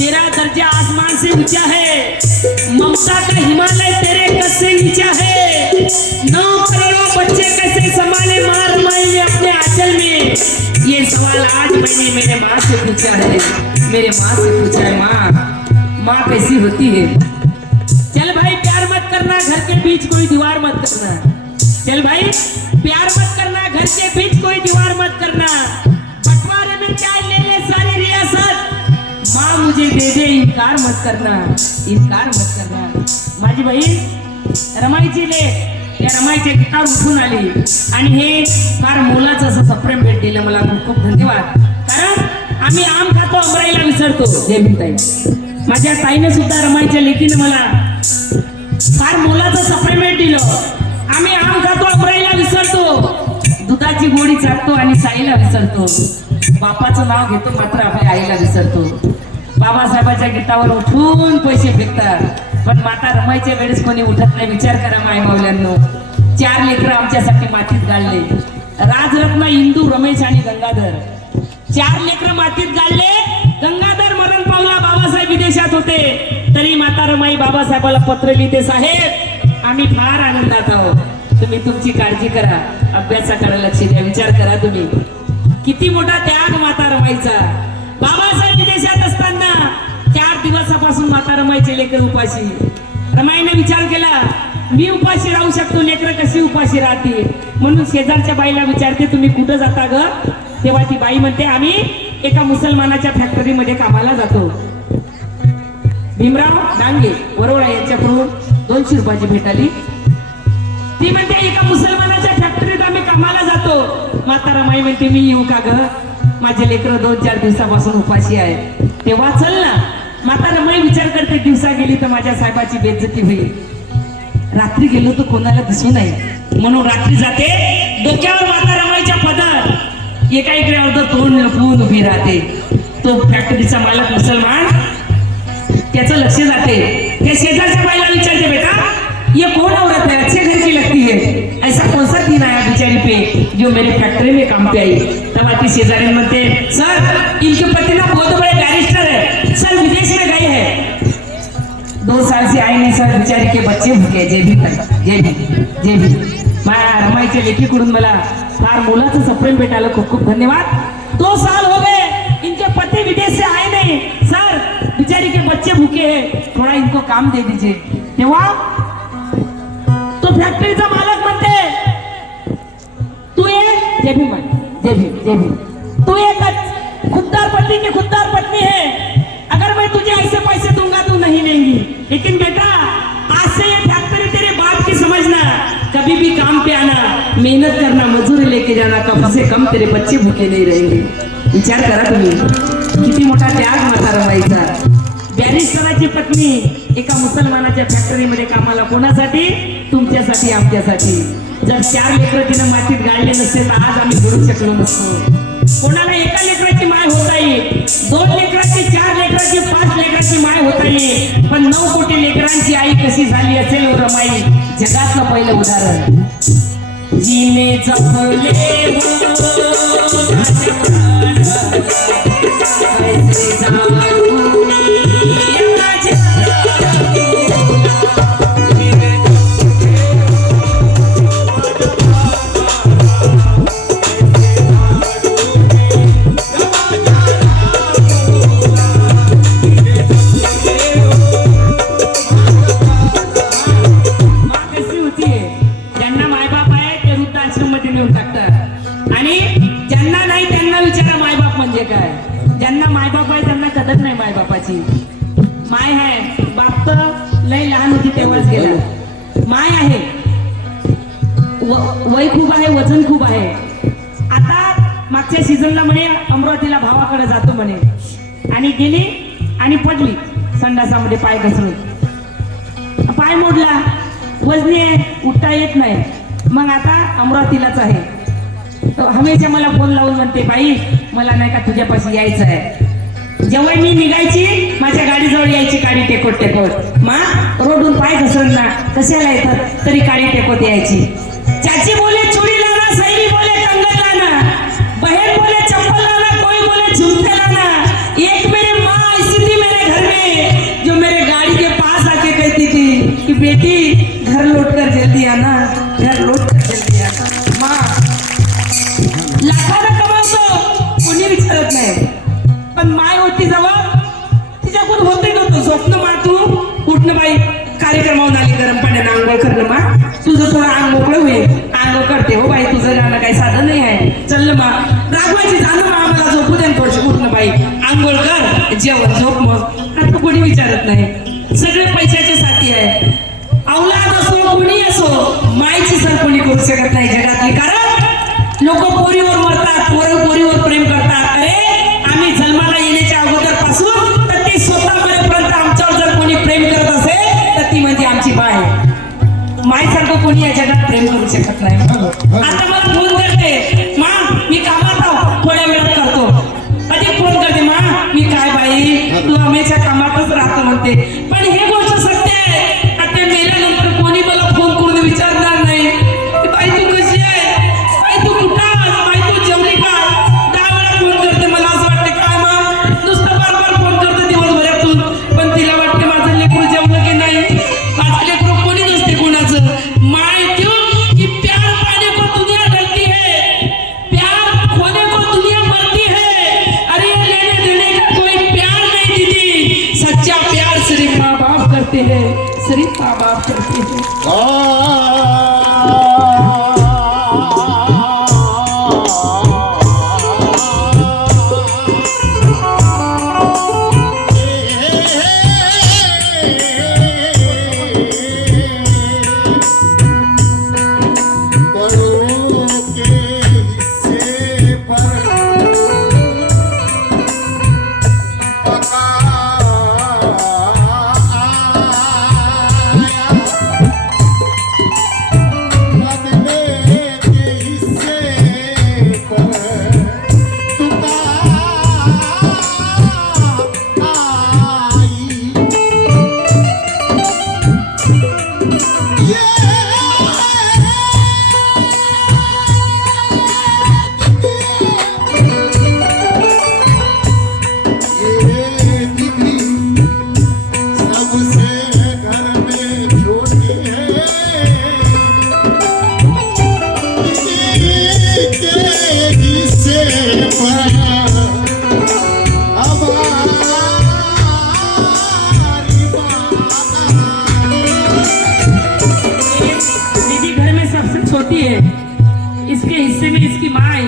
तेरा दर्जा आसमान से ऊंचा है, ममता का हिमालय तेरे कद से नीचा है। 9 करोड़ों बच्चे कैसे संभाले माँ रमाई ने अपने आंचल में, ये सवाल आज मैंने मेरे माँ से पूछा है, मेरे माँ से पूछा है। माँ कैसी होती है? चल भाई प्यार मत करना, घर के बीच कोई दीवार मत करना। चल भाई प्यार मत करना, घर के बीच कोई दीवार मत करना। बंटवारे में चाय ले ले सारी रियासत, माँ मुझे दे दे इनकार मत करना, इनकार मत करना। माझी बहीण रमाईची ले या रमाईचे गिटार उठून आली आणि हे फार मोलाचं असं सप्रेम भेट दिलं मला, खूप खूप धन्यवाद। कारण आम्ही आम खातो अमराईला विसरतो। जय भीमताई, माझ्या ताईने सुद्धा रमाईच्या लेकीने मला फार मोलाचं सप्रेम भेट दिलं। आम्ही आम खातो अमराईला विसरतो, दुधाची गोडी चाटतो आणि साईला विसरतो, बापाचं नाव घेतो मात्र आपल्या आईला विसरतो। बाबासाहेबाच्या गीतावर उठून पैसे फेकतात, पण माता रमाईच्या वेळेस कोणी उठत नाही। विचार करा माय मावल्यांनो, 4 लेकरं आमच्यासाठी मातीत गाळले, राजरत्न इंदू, रमेश आणि गंगाधर। 4 लेकरं मातीत गाळले, गंगाधर मरण पावला, बाबासाहेब विदेशात होते, तरी माता रमाई बाबासाहेबाला पत्र लिहिते, साहेब आम्ही फार आनंदात आहोत, तुम्ही तुमची काळजी करा, अभ्यासाकडे लक्ष द्या। विचार करा तुम्ही किती मोठा त्याग माता रमाईचा। बाबासाहेब विदेशात असताना 4 दिवसापासून माता रमाईचे लेकर उपाशी। रमाईने विचार केला मी उपाशी राहू शकतो, लेकर कशी उपाशी राहतील, म्हणून शेजारच्या बाईला विचारते तुम्ही कुठं जाता ग? तेव्हा ती बाई म्हणते आम्ही एका मुसलमानाच्या फॅक्टरीमध्ये कामाला जातो। भीमराव डांगे वरोळा यांच्याकडून 200 रुपयाची भेट आली। ती म्हणते एका मुसलमानाच्या फॅक्टरीत आम्ही कामाला जातो। माता रमाई म्हणते मी येऊ का ग? माझे लेकर 2-4 दिवसापासून उपाशी आहे। तेव्हा चल ना। माता रमाई विचार करते दिवसा गेली तर माझ्या साहेबाची बेइज्जती होईल, रात्री गेलो तर कोणाला दिसू नये, म्हणून रात्री जाते। डोक्यावर माता रमाईच्या पदर, एका इकडे अर्ध तोंड लपवून उभी राहते। तो फॅक्टरीचा मालक मुसलमान, त्याचं लक्ष जाते। त्या शेजारच्या बाईला विचारते बेटा ये कौन औरत है, अच्छे घर की लगती है, ऐसा कौन सा दिन आया बेचारी पे जो मेरे फैक्ट्री में काम पे आई। तब आती शेजारी म्हणते सर इनके पति ना बहुत बड़े बैरिस्टर है, सर विदेश में गए हैं, 2 साल से आए नहीं सर, बेचारी के बच्चे भूखे। जय भीम, जय भीम, जय भीम। माया रमाईच्या लेकीकडून मला फार मोलाचं सप्रेम भेटायला खूप खूप धन्यवाद। 2 साल हो गए इनके पति विदेश से आए नहीं सर, बेचारी के बच्चे भूखे हैं, थोड़ा इनको काम दे दीजिए। तेव्हा तो फॅक्टरीचा मालक म्हणते तू ये, जय भीम, जय भीम, जय भीम, तू एक खुददार पति की खुददार पत्नी है, अगर मैं तुझे ऐसे पैसे दूंगा तू नहीं लेंगी, लेकिन बेटा आज से ये फैक्ट्री तेरे बाप की समझना, कभी भी काम पे आना, मेहनत करना, मजूरी लेके जाना, कम से कम तेरे बच्चे भूखे नहीं रहेंगे। विचार करा तुम्ही किती मोठा त्याग माता रमाईचा। बॅरिस्टराची पत्नी एका मुसलमानाच्या फॅक्टरीमध्ये कामाला, कोणासाठी? तुमच्यासाठी, आमच्यासाठी। जर 4 लेकरं तिनं मातीत गाळले नसते तर आज आम्ही घडू शकलो नसतो। कोणाला एका लेकराची माय होता येईल, 2 लेकराची, 4 लेकराची, 5 लेकराची माय होता येईल, पण 9 कोटी लेकरांची आई कशी झाली असेल हो रमाई, जगातलं पहिलं उदाहरण। जीने जपले माय आहे, बाप तर लय लहान होती तेव्हाच गेला। माय आहे, वय खूप आहे, वजन खूप आहे। आता मागच्या सीझनला म्हणे अमरावतीला भावाकडे जातो म्हणे, आणि गेली आणि पडली संडासामध्ये, पाय घसरून पाय मोडला, वजनी आहे, उठता येत नाही। मग आता अमरावतीलाच आहे। हमेशा मला फोन लावून म्हणते बाई मला नाही का तुझ्यापाशी यायचं आहे। जेव्हा मी निघायची माझ्या गाडीजवळ यायची, काडी टेकोट टेकोट, मा रोडून पाय घसरून ना कशाला येतात तरी काडी टेकोट यायची। चाची बोले चूड़ी लाना, सहेली बोले कंगन लाना, बहन बोले चप्पल लाना, कोई बोले झुमके लाना, एक मेरी माँ ऐसी थी मेरे घर बेटी घर लौट कर जल्दी आना, घर लौट कर जल्दी आना. माँ लाखाला कमावतो कोणी विचारत नाही, पण माय होती जवळ तिच्याकडून होते नव्हतं. स्वप्न मा तू उठणं बाई, कार्यक्रमावरून आली गरम पाण्यानं आंघोळ करणं मा, तुझं थोडं अंग मोकळं होईल. आंघोळ करते हो बाई, तुझं गाणं काही साधं नाही आहे. चल मा रागवायची जाणं मा, मला झोपू दे थोडीशी. उठणं बाई, आंघोळ कर, जेवण झोप. मग आता कोणी विचारत नाही, सगळे पैशाचे साथी आहे. अवलाद असो कोणी असो, मायची सर कोणी करू शकत नाही जगातली. कारण लोक पोरीवर मरतात, पोरीवर प्रेम करतात. अरे आम्ही जन्माला येण्याच्या अगोदर पासून तर ती स्वतः मरेपर्यंत आमच्यावर जर कोणी प्रेम करत असेल तर ती म्हणजे आमची माय. मायसारखं कोणी या जगात प्रेम करू शकत नाही. आता मला फोन करते, मा मी कामात आहो, थोड्या वेळात करतो. कधी फोन करते, मा मी काय बाई तू हमेशा कामातच राहतो म्हणते. पण हे गोष्ट सत्य आहे. आता मेल्यानंतर कोणी मला फोन करून विचारणार नाही, बाई तू कशी आहे, बाई तू कुठं आहेस, बाई तू जेवली का. 10 वेळा फोन करते. मला असं वाटतं काय मा नुसतं बार फोन करते दिवसभरातून, पण तिला वाटते माझं लेकरू जेवलं की नाही. माझं लेकरू कोणी नसते कोणाचं. माय क्यों कि प्यार पाने को दुनिया डरती है, प्यार खोने को दुनिया मरती है. अरे लेने देने का कोई प्यार नहीं दीदी, सच्चा प्यार सिर्फ माँ बाप करते हैं, सिर्फ माँ बाप करते हैं. इसके हिस्से में इसकी माँ आई.